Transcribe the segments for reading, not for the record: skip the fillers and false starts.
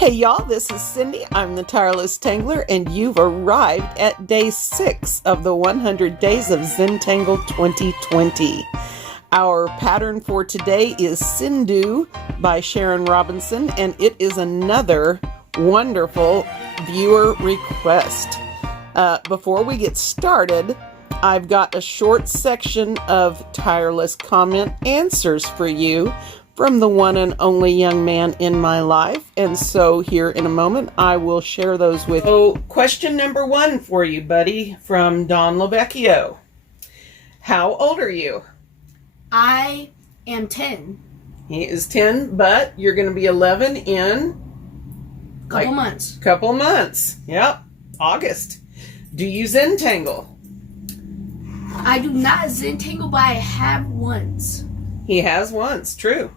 Hey y'all, this is Cindy. I'm the Tireless Tangler, and you've arrived at day 6 of the 100 Days of Zentangle 2020. Our pattern for today is Sindhu by Sharon Robinson, and it is another wonderful viewer request. Before we get started, I've got a short section of tireless comment answers for you from the one and only young man in my life. And so here in a moment, I will share those with you. So question number 1 for you, buddy, from Don Lavecchio. How old are you? I am 10. He is 10, but you're going to be 11 in... Couple months. Couple months. Yep. August. Do you Zentangle? I do not Zentangle, but I have once. He has once, true.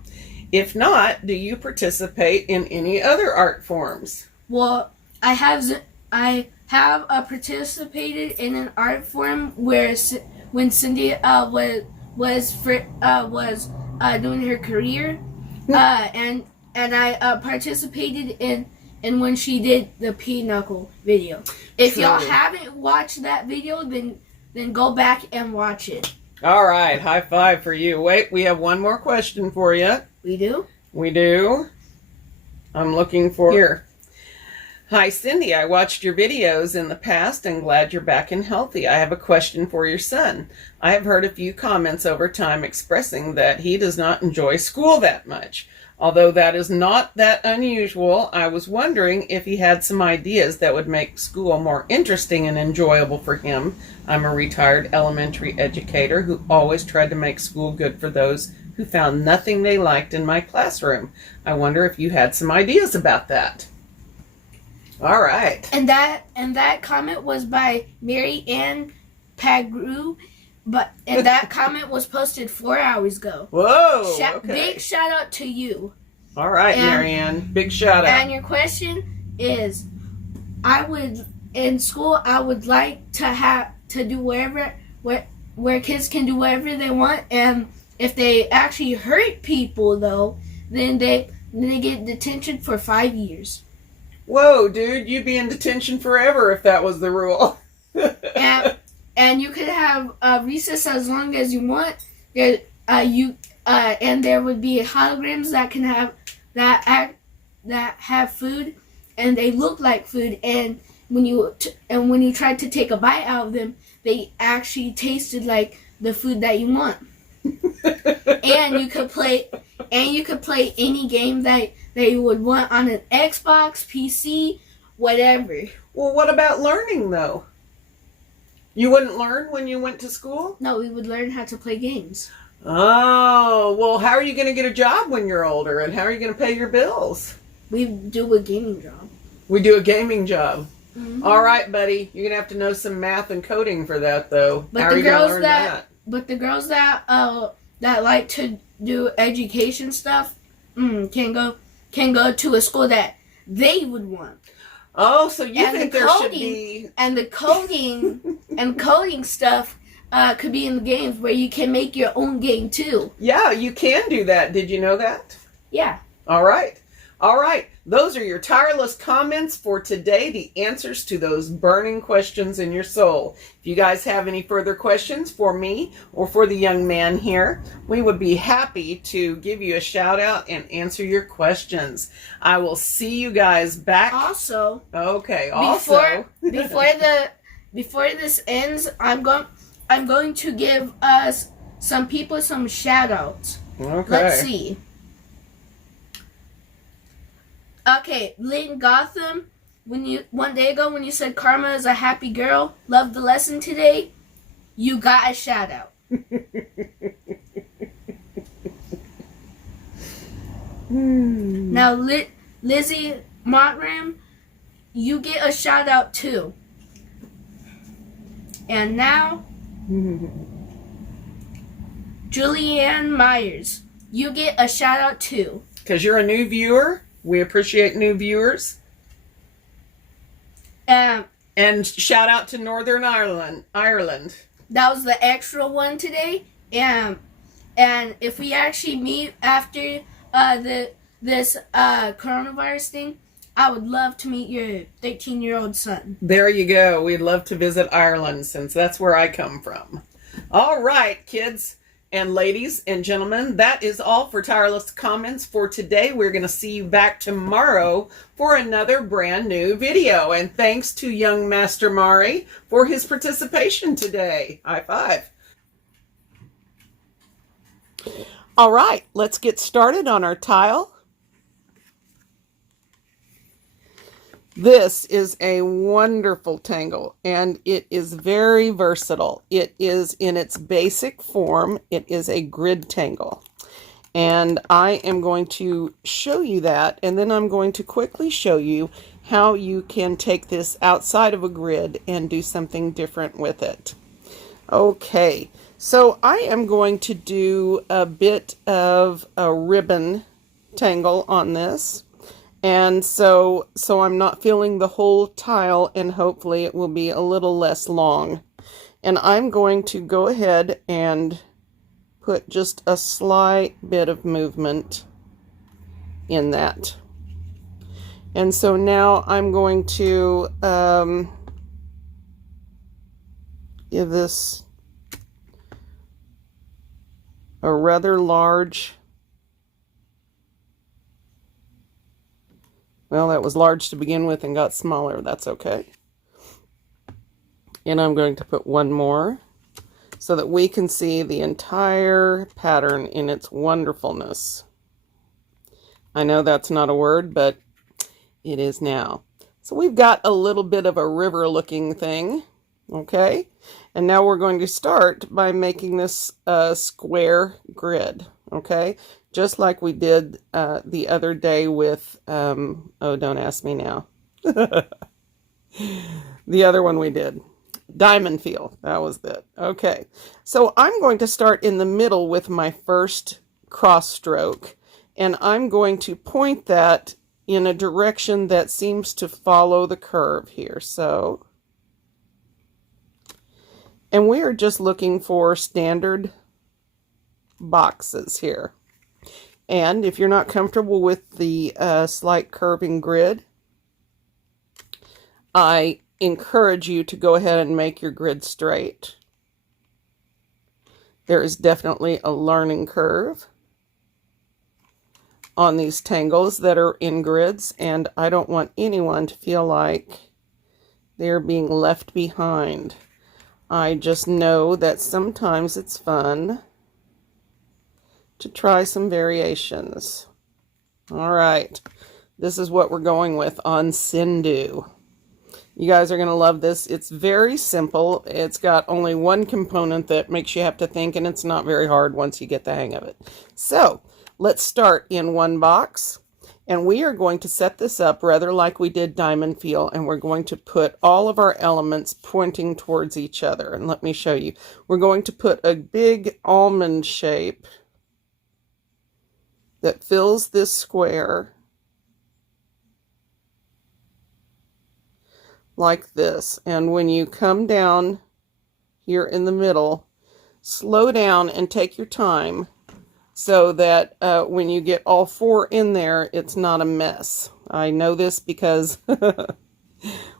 If not, do you participate in any other art forms? Well, I have participated in an art form where when Cindy was doing her career, and I participated in when she did the pinochle video. If y'all haven't watched that video, then go back and watch it. All right, high five for you. Wait, we have one more question for you. We do? We do. I'm looking for here. Hi, Cindy. I watched your videos in the past and glad you're back and healthy. I have a question for your son. I have heard a few comments over time expressing that he does not enjoy school that much. Although that is not that unusual, I was wondering if he had some ideas that would make school more interesting and enjoyable for him. I'm a retired elementary educator who always tried to make school good for those who found nothing they liked in my classroom. I wonder if you had some ideas about that. All right. And that comment was by Mary Ann Pagru, and that comment was posted 4 hours ago. Whoa! Okay. Big shout out to you. All right, Marianne. Big shout out. And your question is, in school I would like to do where kids can do whatever they want, and if they actually hurt people though, then they get detention for 5 years. Whoa, dude, you'd be in detention forever if that was the rule. And you could have recess as long as you want. And there would be holograms that have food, and they look like food. And when you tried to take a bite out of them, they actually tasted like the food that you want. And you could play any game that you would want on an Xbox, PC, whatever. Well, what about learning though? You wouldn't learn when you went to school? No, we would learn how to play games. Oh, well, how are you going to get a job when you're older, and how are you going to pay your bills? We do a gaming job. We do a gaming job. Mm-hmm. All right, buddy. You're going to have to know some math and coding for that, though. But how are you going to learn that? But the girls that like to do education stuff can go to a school that they would want. Oh, so you think there should be... And the coding stuff could be in the games where you can make your own game, too. Yeah, you can do that. Did you know that? Yeah. All right. All right. Those are your tireless comments for today, the answers to those burning questions in your soul. If you guys have any further questions for me or for the young man here, we would be happy to give you a shout out and answer your questions. I will see you guys back. Also, okay. Also, before this ends, I'm going to give us some people some shout outs. Okay. Let's see. Okay, Lynn Gotham, one day ago when you said Karma is a happy girl, loved the lesson today, you got a shout out. Now, Lizzie Montram, you get a shout out too. And now, Julianne Myers, you get a shout out too. Because you're a new viewer. We appreciate new viewers. And shout out to Northern Ireland. That was the extra one today. And if we actually meet after this coronavirus thing, I would love to meet your 13-year-old son. There you go. We'd love to visit Ireland since that's where I come from. All right, kids and ladies and gentlemen, that is all for Tireless Comments for today. We're going to see you back tomorrow for another brand new video. And thanks to young Master Mari for his participation today. High five. All right, let's get started on our tile. This is a wonderful tangle, and it is very versatile. It is in its basic form. It is a grid tangle. And I am going to show you that, and then I'm going to quickly show you how you can take this outside of a grid and do something different with it. Okay, so I am going to do a bit of a ribbon tangle on this. And so I'm not filling the whole tile, and hopefully it will be a little less long. And I'm going to go ahead and put just a slight bit of movement in that. And so now I'm going to give this a rather large. Well, that was large to begin with and got smaller. That's okay. And I'm going to put one more so that we can see the entire pattern in its wonderfulness. I know that's not a word, but it is now. So we've got a little bit of a river looking thing. Okay. And now we're going to start by making this a square grid. Okay. Just like we did the other day with, oh, don't ask me now. The other one we did, diamond feel, that was it. Okay, so I'm going to start in the middle with my first cross stroke, and I'm going to point that in a direction that seems to follow the curve here. So, and we are just looking for standard boxes here. And if you're not comfortable with the slight curving grid, I encourage you to go ahead and make your grid straight. There is definitely a learning curve on these tangles that are in grids, and I don't want anyone to feel like they're being left behind. I just know that sometimes it's fun to try some variations. All right, this is what we're going with on Sindhu. You guys are going to love this. It's very simple. It's got only one component that makes you have to think, and it's not very hard once you get the hang of it. So let's start in one box, and we are going to set this up rather like we did diamond feel, and we're going to put all of our elements pointing towards each other. And let me show you. We're going to put a big almond shape that fills this square like this. And when you come down here in the middle, slow down and take your time so that when you get all four in there, it's not a mess. I know this because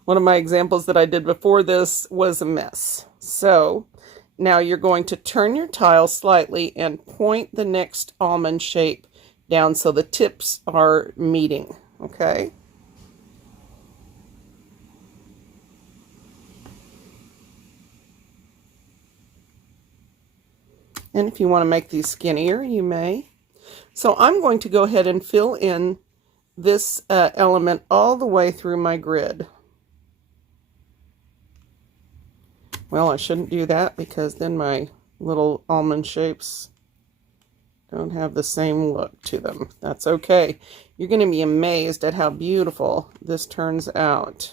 one of my examples that I did before this was a mess. So now you're going to turn your tile slightly and point the next almond shape down so the tips are meeting, okay? And if you want to make these skinnier, you may. So I'm going to go ahead and fill in this element all the way through my grid. Well, I shouldn't do that because then my little almond shapes don't have the same look to them. That's okay. You're going to be amazed at how beautiful this turns out.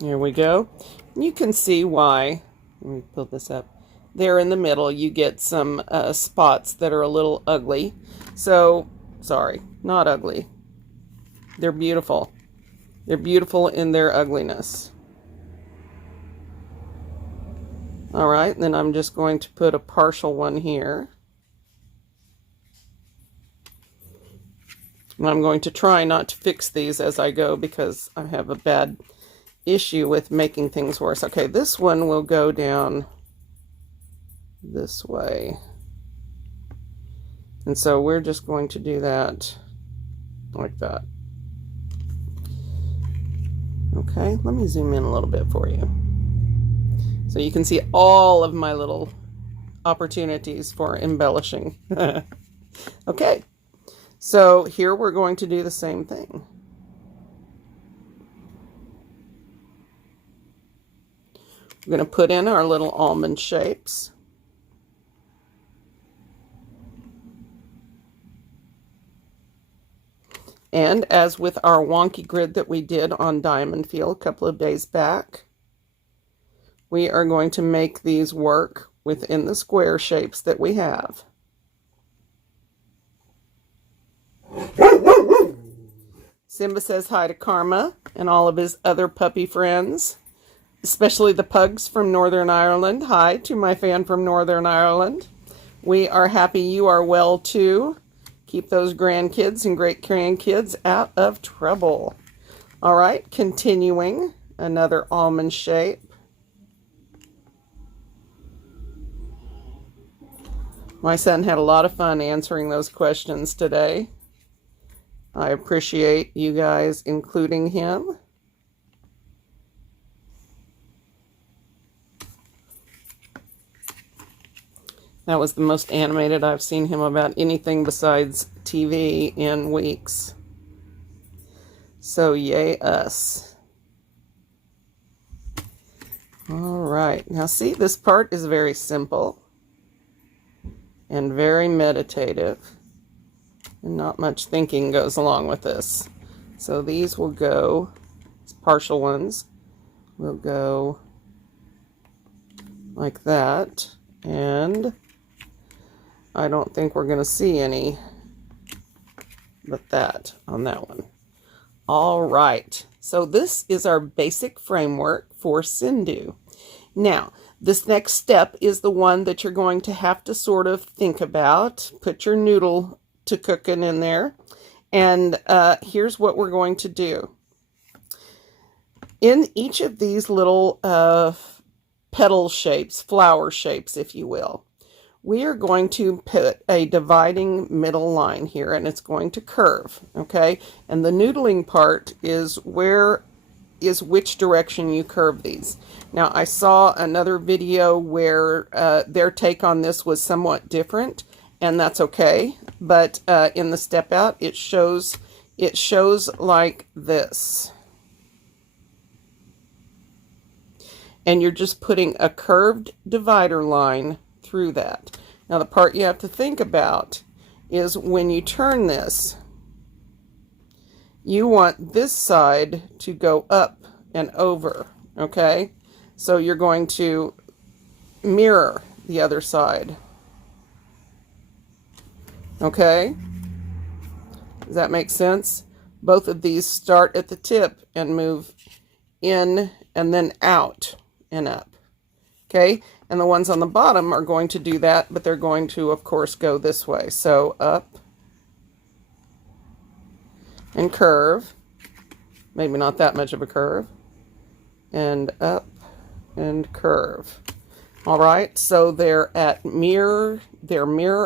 There we go. You can see why. Let me pull this up. There in the middle, you get some spots that are a little ugly. So, sorry, not ugly. They're beautiful. They're beautiful in their ugliness. All right, then I'm just going to put a partial one here. And I'm going to try not to fix these as I go because I have a bad issue with making things worse. Okay, this one will go down this way. And so we're just going to do that like that. Okay, let me zoom in a little bit for you, so you can see all of my little opportunities for embellishing. Okay, so here we're going to do the same thing. We're going to put in our little almond shapes. And as with our wonky grid that we did on Diamond Field a couple of days back, we are going to make these work within the square shapes that we have. Simba says hi to Karma and all of his other puppy friends, especially the pugs from Northern Ireland. Hi to my fan from Northern Ireland. We are happy you are well too. Keep those grandkids and great-grandkids out of trouble. All right, continuing, another almond shape. My son had a lot of fun answering those questions today. I appreciate you guys including him. That was the most animated I've seen him about anything besides TV in weeks. So yay us. All right, now see, this part is very simple and very meditative, and not much thinking goes along with this. So these will go, partial ones, will go like that, and I don't think we're going to see any but that on that one. All right, so this is our basic framework for Sindhu. Now, this next step is the one that you're going to have to sort of think about. Put your noodle to cooking in there. And here's what we're going to do. In each of these little petal shapes, flower shapes, if you will, we are going to put a dividing middle line here, and it's going to curve, okay? And the noodling part is which direction you curve these. Now, I saw another video where their take on this was somewhat different, and that's okay. But in the step out, it shows like this. And you're just putting a curved divider line through that. Now, the part you have to think about is when you turn this, you want this side to go up and over, okay? So you're going to mirror the other side, okay? Does that make sense? Both of these start at the tip and move in and then out and up, okay? And the ones on the bottom are going to do that, but they're going to, of course, go this way. So up and curve, maybe not that much of a curve, and up and curve. All right, so they're mirror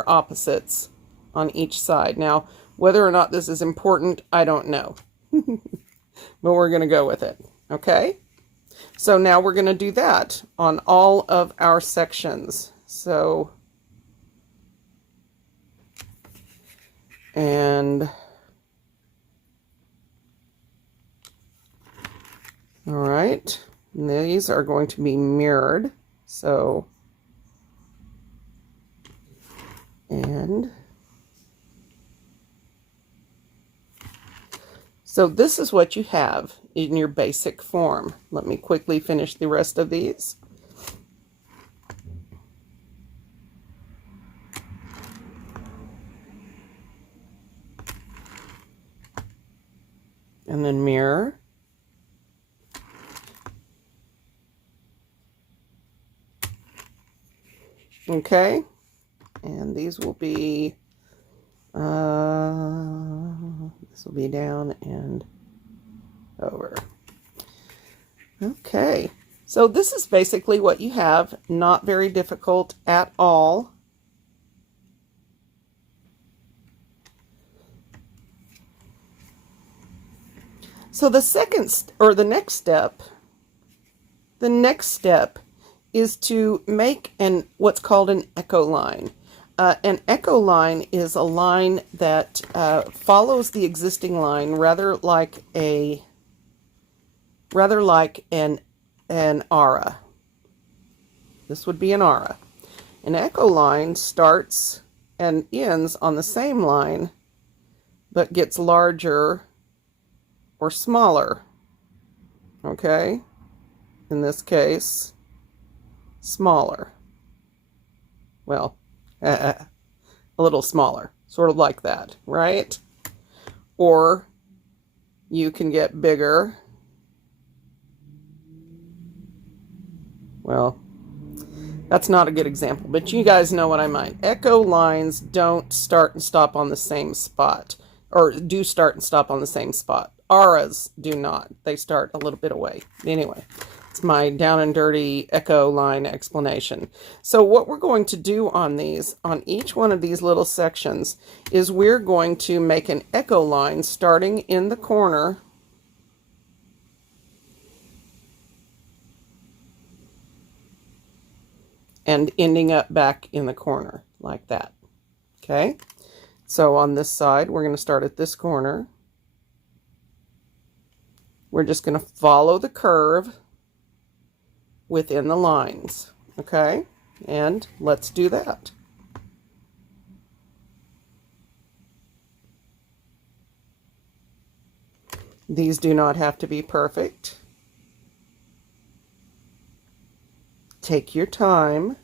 opposites on each side. Now, whether or not this is important, I don't know, but we're going to go with it, okay? So now we're going to do that on all of our sections. So, and all right, and these are going to be mirrored. So, and so this is what you have in your basic form. Let me quickly finish the rest of these. And then mirror. Okay, and these will be This will be down and over. Okay, so this is basically what you have. Not very difficult at all. So the next step is to make what's called an echo line. An echo line is a line that follows the existing line, rather like an aura. This would be an aura. An echo line starts and ends on the same line, but gets larger or smaller. Okay? In this case, smaller. Well, a little smaller, sort of like that, right? Or you can get bigger. Well, that's not a good example, but you guys know what I mean. Echo lines don't start and stop on the same spot, or do start and stop on the same spot. Auras do not. They start a little bit away. Anyway, it's my down and dirty echo line explanation. So what we're going to do on each one of these little sections, is we're going to make an echo line starting in the corner and ending up back in the corner like that. Okay, so on this side, we're going to start at this corner. We're just going to follow the curve within the lines. Okay, and let's do that. These do not have to be perfect. Take your time.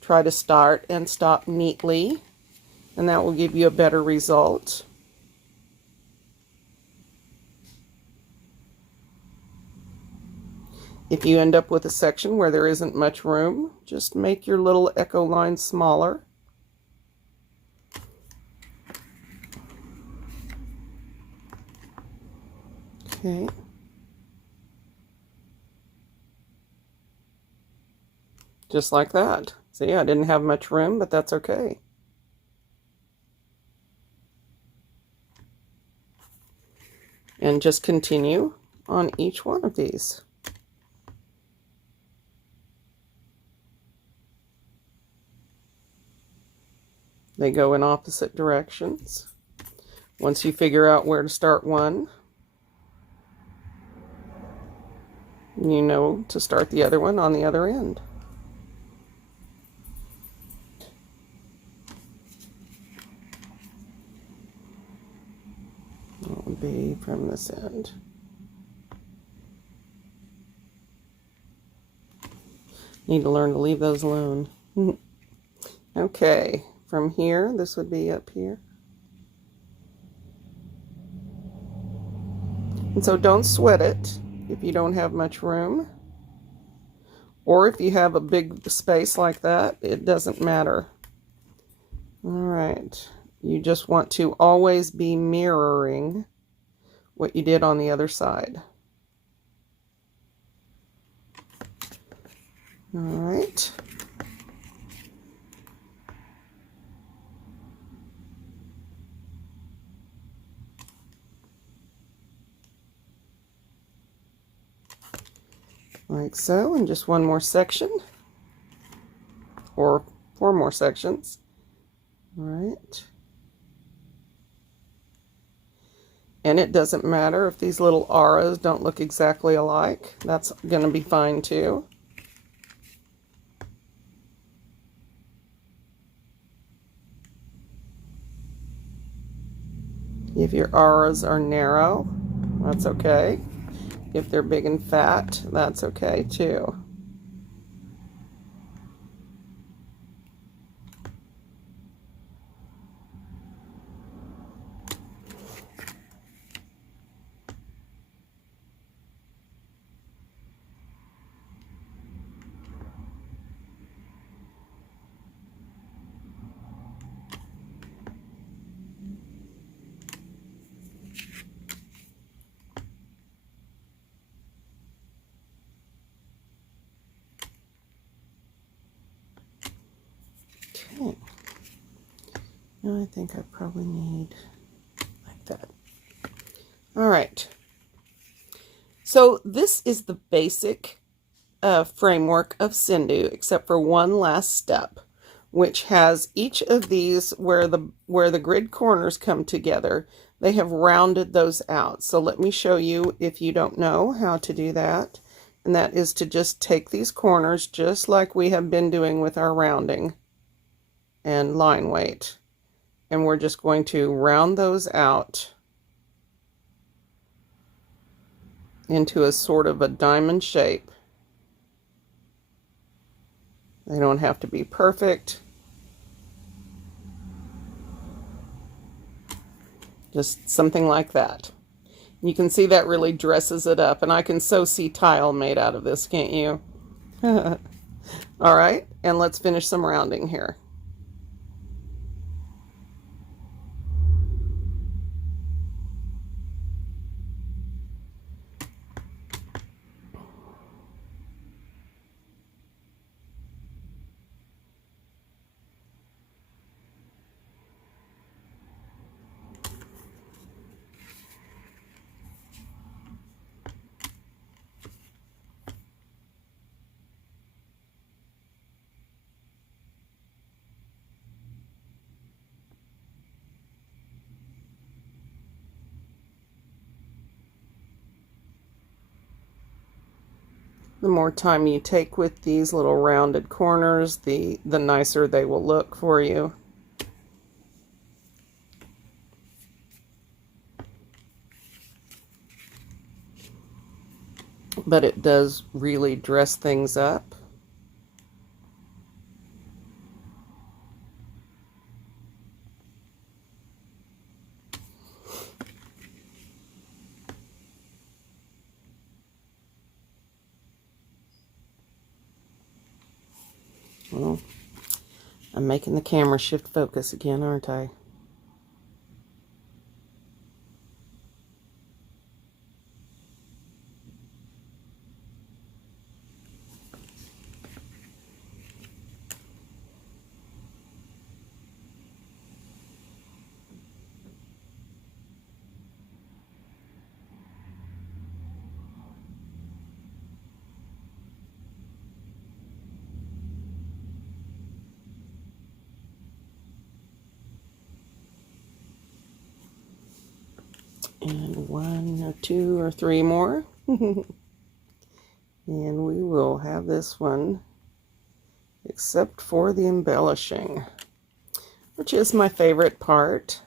Try to start and stop neatly, and that will give you a better result. If you end up with a section where there isn't much room, just make your little echo line smaller. Okay. Just like that. See, I didn't have much room, but that's okay. And just continue on each one of these. They go in opposite directions. Once you figure out where to start one, you know to start the other one on the other end. That would be from this end. Need to learn to leave those alone. Okay, from here, this would be up here. And so don't sweat it if you don't have much room. Or if you have a big space like that, it doesn't matter. All right, you just want to always be mirroring what you did on the other side. All right. Like so, and just one more section, or 4 more sections. All right. And it doesn't matter if these little auras don't look exactly alike. That's going to be fine too. If your auras are narrow, that's okay. If they're big and fat, that's okay too. Okay. Now I think I probably need like that. All right. So this is the basic framework of Sindhu, except for one last step, which has each of these where the grid corners come together. They have rounded those out. So let me show you if you don't know how to do that. And that is to just take these corners just like we have been doing with our rounding and line weight. And we're just going to round those out into a sort of a diamond shape. They don't have to be perfect. Just something like that. You can see that really dresses it up, and I can so see tile made out of this, can't you? All right, and let's finish some rounding here. The more time you take with these little rounded corners, the nicer they will look for you. But it does really dress things up. Well, I'm making the camera shift focus again, aren't I? And 1 or 2 or 3 more. And we will have this one, except for the embellishing, which is my favorite part.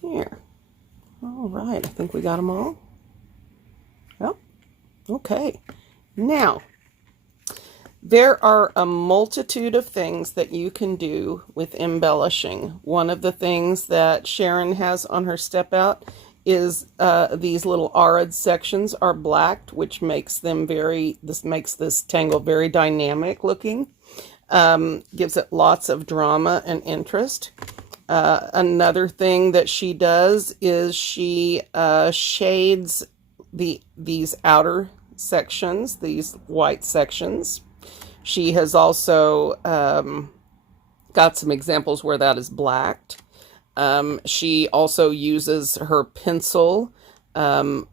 Here. All right, I think we got them all. Well, okay. Now, there are a multitude of things that you can do with embellishing. One of the things that Sharon has on her step out is these little arid sections are blacked, which makes them this makes this tangle very dynamic looking. Gives it lots of drama and interest. Another thing that she does is she shades these outer sections, these white sections. She has also got some examples where that is blacked. She also uses her pencil in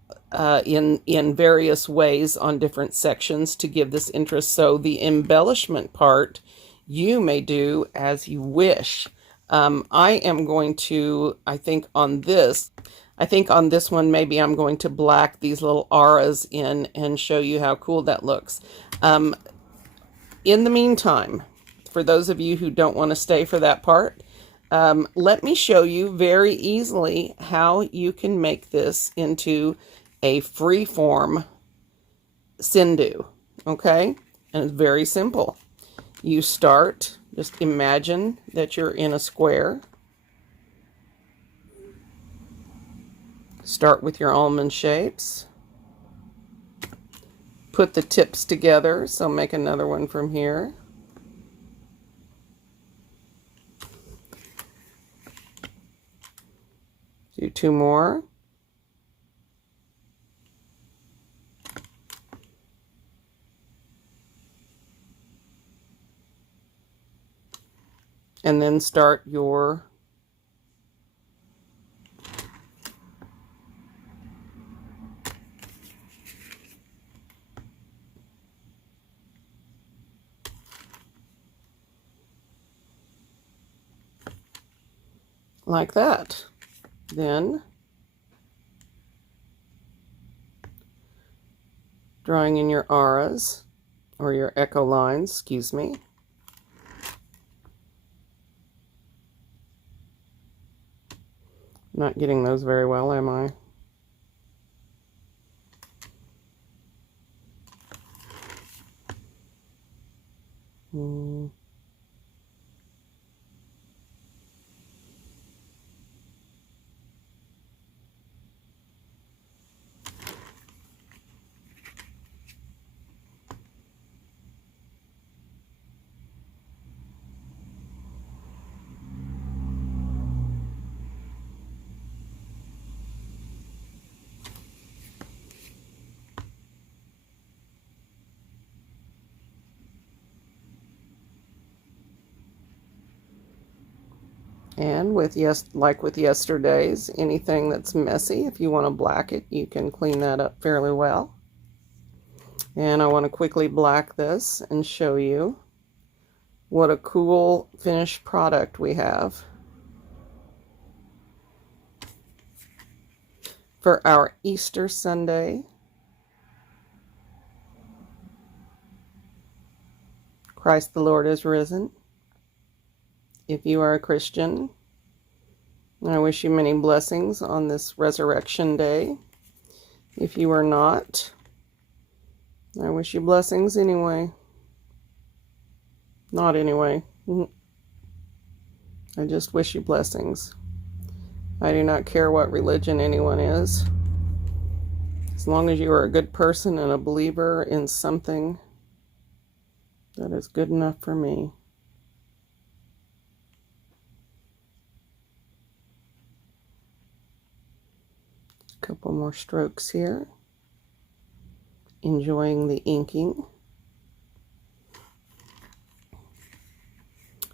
various ways on different sections to give this interest. So the embellishment part you may do as you wish. I am going to, I think on this one, maybe I'm going to black these little auras in and show you how cool that looks. In the meantime, for those of you who don't want to stay for that part, let me show you very easily how you can make this into a free-form Sindhu, okay? And it's very simple. You start, just imagine that you're in a square. Start with your almond shapes. Put the tips together, so make another one from here. Do 2 more. And then start your like that. Then drawing in your auras, or your echo lines, excuse me. Not getting those very well, am I? And with like with yesterday's, anything that's messy, if you want to black it, you can clean that up fairly well. And I want to quickly black this and show you what a cool finished product we have for our Easter Sunday. Christ the Lord is risen. If you are a Christian, I wish you many blessings on this Resurrection Day. If you are not, I wish you blessings anyway. Not anyway. I just wish you blessings. I do not care what religion anyone is. As long as you are a good person and a believer in something, that is good enough for me. Couple more strokes here. Enjoying the inking.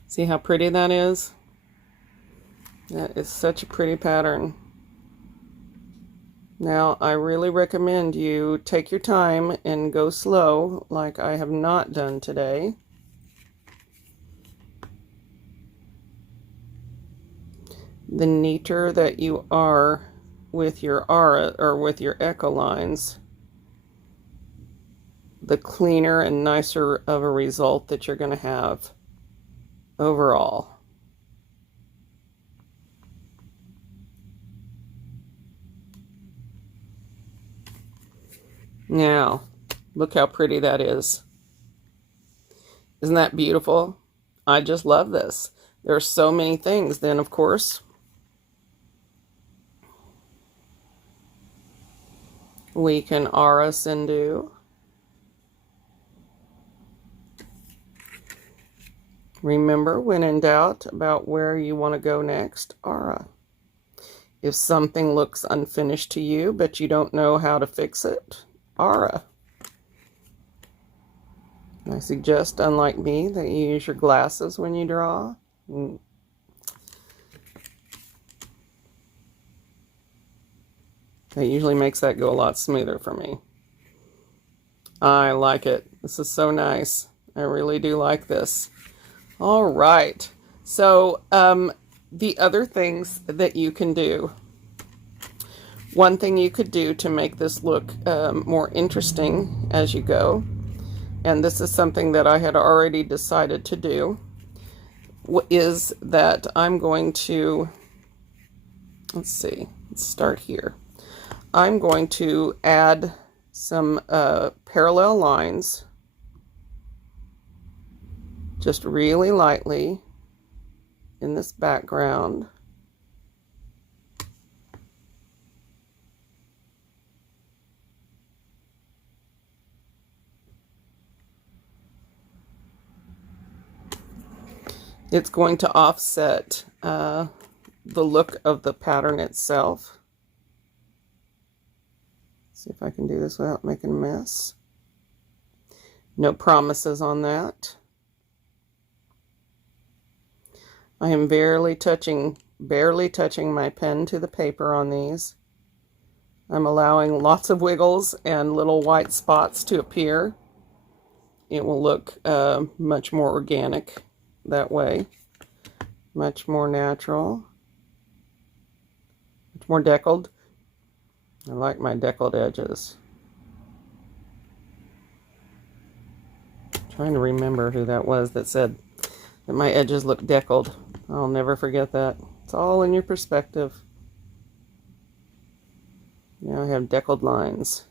See how pretty that is? That is such a pretty pattern. Now, I really recommend you take your time and go slow, like I have not done today. The neater that you are with your aura, or with your echo lines, the cleaner and nicer of a result that you're going to have overall. Now, look how pretty that is. Isn't that beautiful? I just love this. There are so many things. Then, of course, we can aura Sindhu. Remember, when in doubt about where you want to go next, aura. If something looks unfinished to you, but you don't know how to fix it, aura. I suggest, unlike me, that you use your glasses when you draw. That usually makes that go a lot smoother for me. I like it. This is so nice. I really do like this. All right. So the other things that you can do. One thing you could do to make this look more interesting as you go, and this is something that I had already decided to do, is that I'm going to, let's see, let's start here. I'm going to add some parallel lines, just really lightly in this background. It's going to offset the look of the pattern itself. See if I can do this without making a mess. No promises on that. I am barely touching my pen to the paper on these. I'm allowing lots of wiggles and little white spots to appear. It will look much more organic that way. Much more natural. Much more deckled. I like my deckled edges. I'm trying to remember who that was that said that my edges look deckled. I'll never forget that. It's all in your perspective. Now I have deckled lines.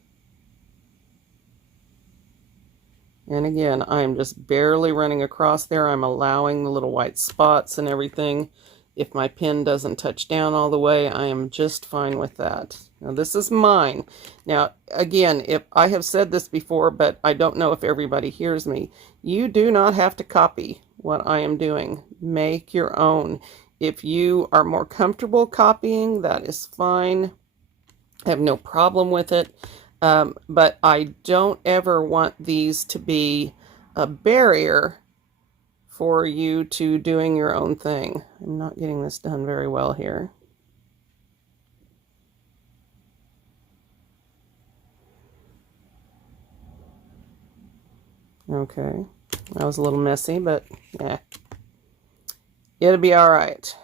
And again, I'm just barely running across there. I'm allowing the little white spots and everything. If my pen doesn't touch down all the way, I am just fine with that. Now this is mine. Now again, if I have said this before, but I don't know if everybody hears me, you do not have to copy what I am doing. Make your own. If you are more comfortable copying, that is fine. I have no problem with it. But I don't ever want these to be a barrier for you to doing your own thing. I'm not getting this done very well here. Okay, that was a little messy, but yeah, it'll be all right.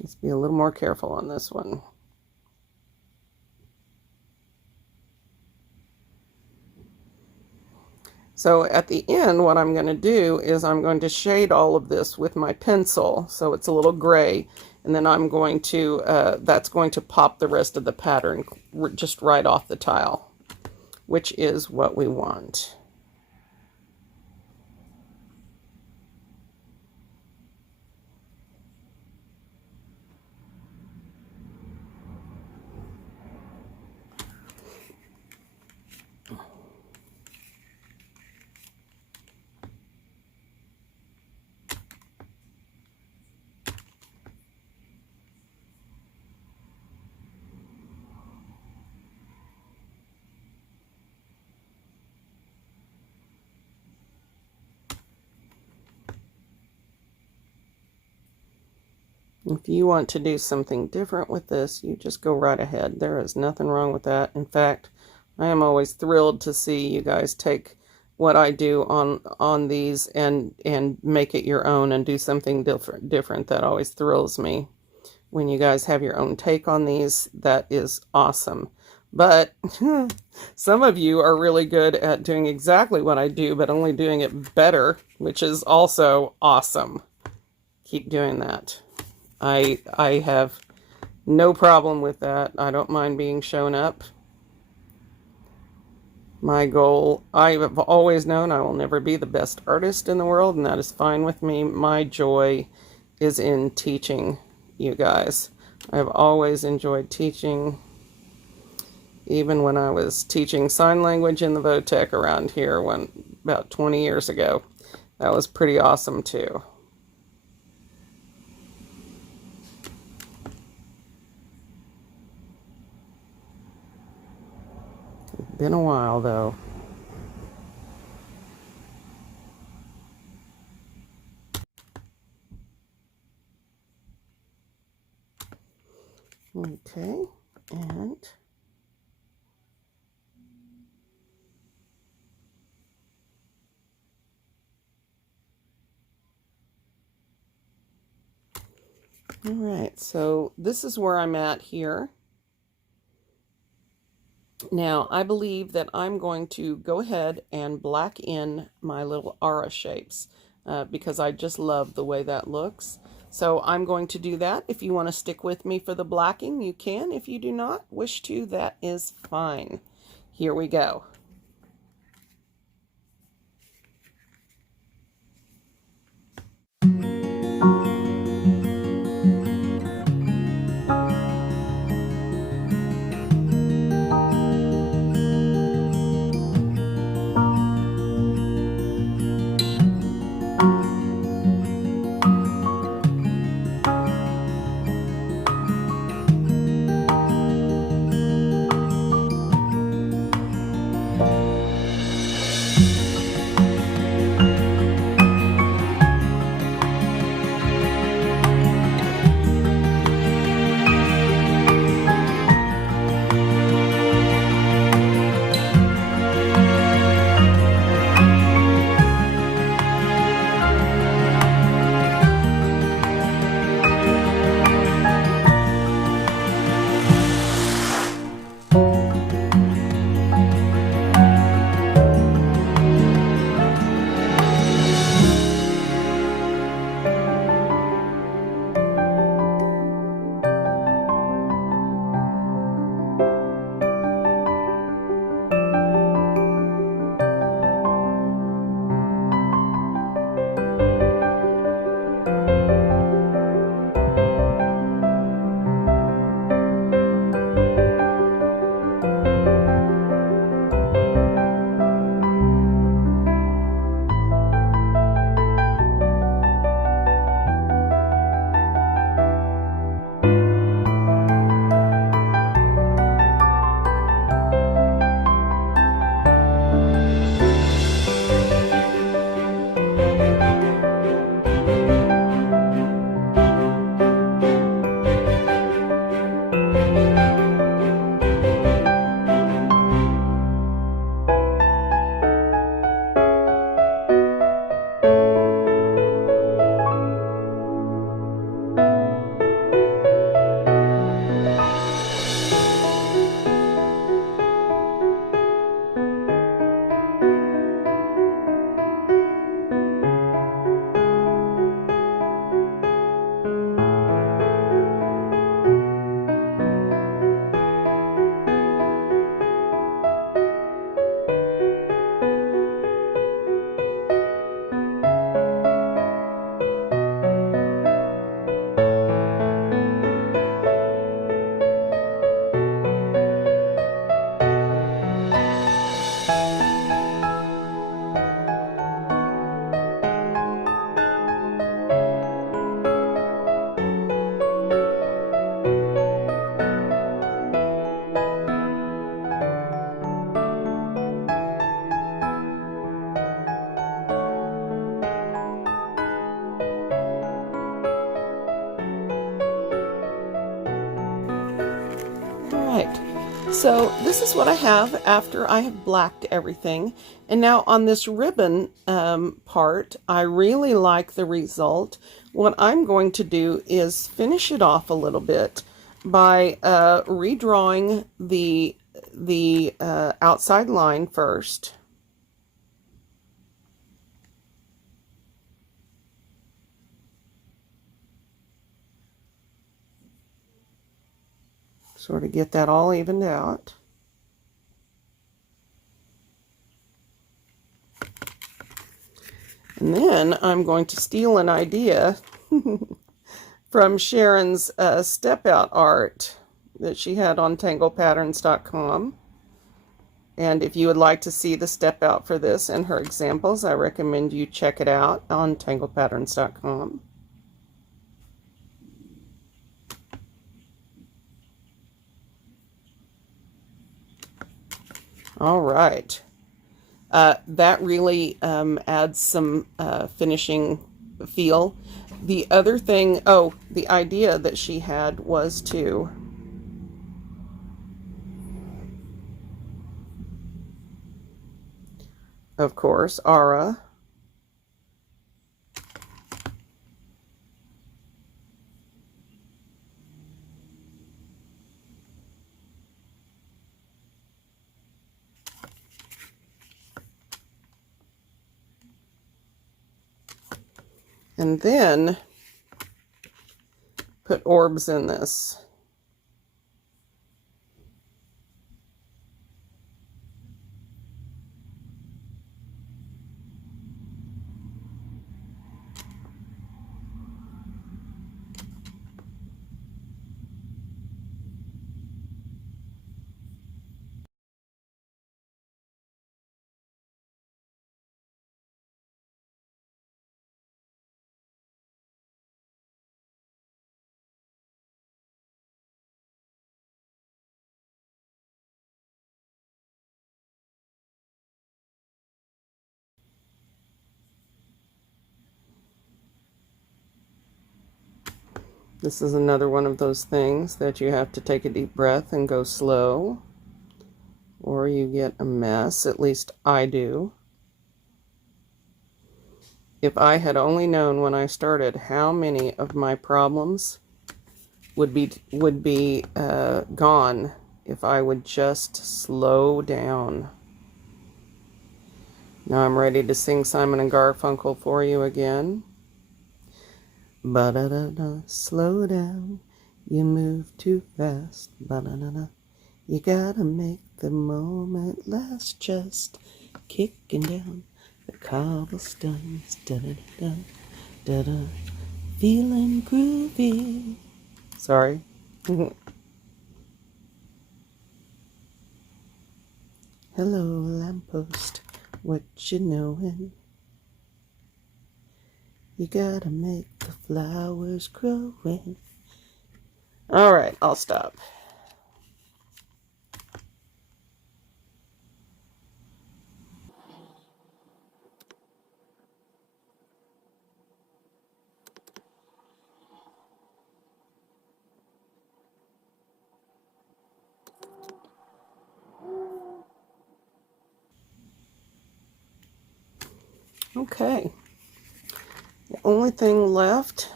Let's be a little more careful on this one. So at the end, what I'm going to do is I'm going to shade all of this with my pencil, so it's a little gray, and then I'm going to, that's going to pop the rest of the pattern just right off the tile, which is what we want. If you want to do something different with this, you just go right ahead. There is nothing wrong with that. In fact, I am always thrilled to see you guys take what I do on these and make it your own and do something different. That always thrills me. When you guys have your own take on these, that is awesome. But some of you are really good at doing exactly what I do, but only doing it better, which is also awesome. Keep doing that. I have no problem with that. I don't mind being shown up. My goal, I have always known I will never be the best artist in the world, and that is fine with me. My joy is in teaching you guys. I've always enjoyed teaching, even when I was teaching sign language in the Votech around here about 20 years ago. That was pretty awesome too. Been a while though. Okay, and all right, so this is where I'm at here. Now, I believe that I'm going to go ahead and black in my little aura shapes because I just love the way that looks. So I'm going to do that. If you want to stick with me for the blacking, you can. If you do not wish to, that is fine. Here we go. So this is what I have after I have blacked everything. And now on this ribbon part, I really like the result. What I'm going to do is finish it off a little bit by redrawing the outside line first. Sort of get that all evened out. And then I'm going to steal an idea from Sharon's step out art that she had on tanglepatterns.com. And if you would like to see the step out for this and her examples, I recommend you check it out on tanglepatterns.com. All right. That really adds some finishing feel. The other thing, the idea that she had was to of course, Ara. And then put orbs in this. This is another one of those things that you have to take a deep breath and go slow, or you get a mess. At least I do. If I had only known when I started how many of my problems would be gone if I would just slow down. Now I'm ready to sing Simon and Garfunkel for you again. Ba-da-da-da, slow down, you move too fast. Ba-da-da-da, you gotta make the moment last. Just kicking down the cobblestones. Da-da-da-da, da-da, feeling groovy. Sorry. Hello, lamppost, what you knowin'? You gotta make the flowers growin'. All right, I'll stop. Okay. The only thing left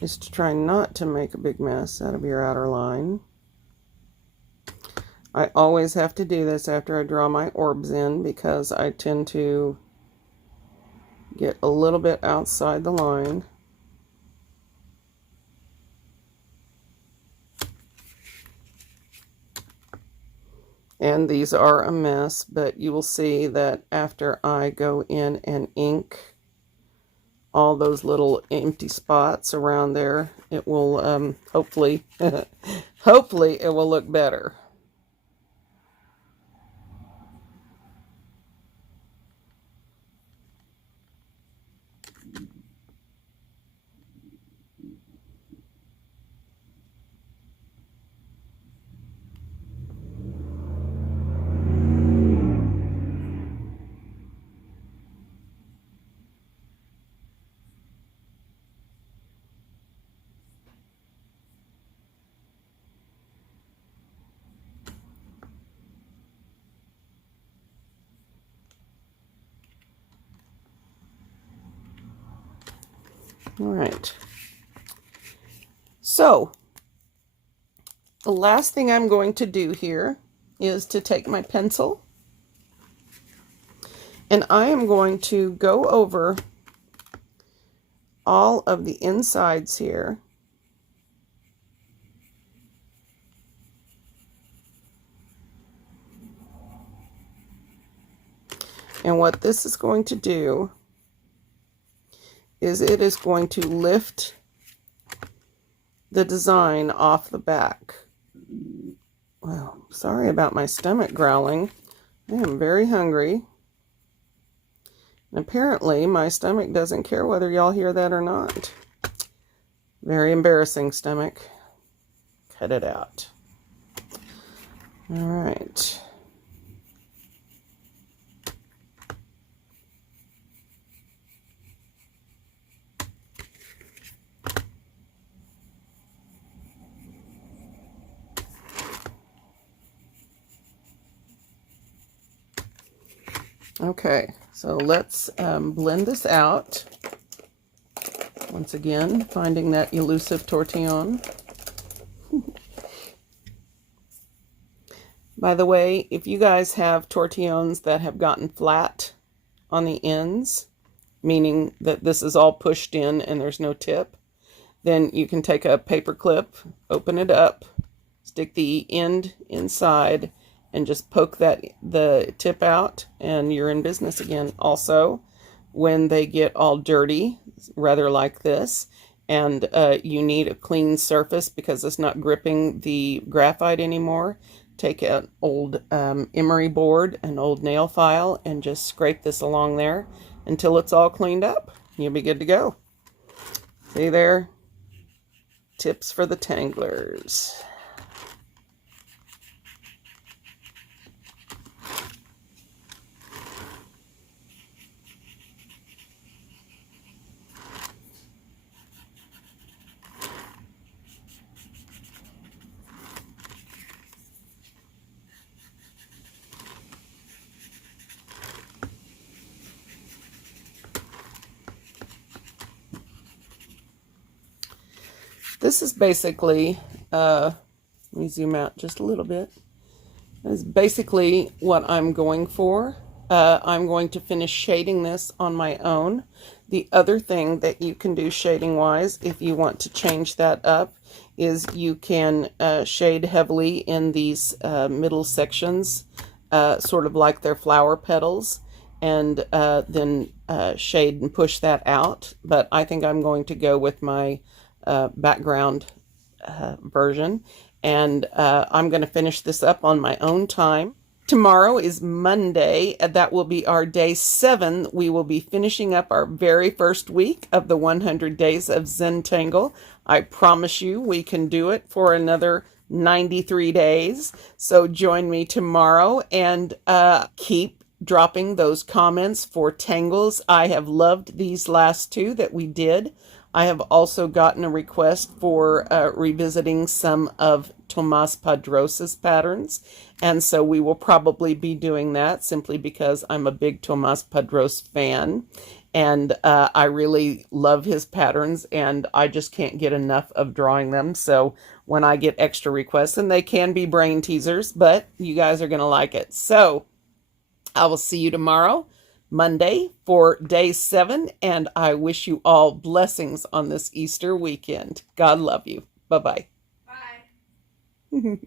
is to try not to make a big mess out of your outer line. I always have to do this after I draw my orbs in because I tend to get a little bit outside the line. And these are a mess, but you will see that after I go in and ink all those little empty spots around there, it will hopefully hopefully it will look better. All right. So, the last thing I'm going to do here is to take my pencil and I am going to go over all of the insides here. And what this is going to do is it is going to lift the design off the back. Well, sorry about my stomach growling. I am very hungry. And apparently my stomach doesn't care whether y'all hear that or not. Very embarrassing, stomach. Cut it out. All right. Okay, so let's blend this out. Once again, finding that elusive tortillon. By the way, if you guys have tortillons that have gotten flat on the ends, meaning that this is all pushed in and there's no tip, then you can take a paper clip, open it up, stick the end inside, and just poke the tip out, and you're in business again. Also, when they get all dirty, rather like this, and you need a clean surface because it's not gripping the graphite anymore, take an old emery board, an old nail file, and just scrape this along there until it's all cleaned up. You'll be good to go. See there? Tips for the tanglers. This is basically, let me zoom out just a little bit. This is basically what I'm going for. I'm going to finish shading this on my own. The other thing that you can do shading wise, if you want to change that up, is you can shade heavily in these middle sections, sort of like their flower petals, and then shade and push that out. But I think I'm going to go with my background version, and I'm going to finish this up on my own time. Tomorrow is Monday. That will be our day 7. We will be finishing up our very first week of the 100 Days of Zentangle. I promise you we can do it for another 93 days. So join me tomorrow, and keep dropping those comments for tangles. I have loved these last 2 that we did. I have also gotten a request for revisiting some of Tomas Padros's patterns, and so we will probably be doing that simply because I'm a big Tomas Padros fan, and I really love his patterns, and I just can't get enough of drawing them. So when I get extra requests, and they can be brain teasers, but you guys are going to like it. So I will see you tomorrow, Monday, for day 7, and I wish you all blessings on this Easter weekend. God love you. Bye-bye. Bye.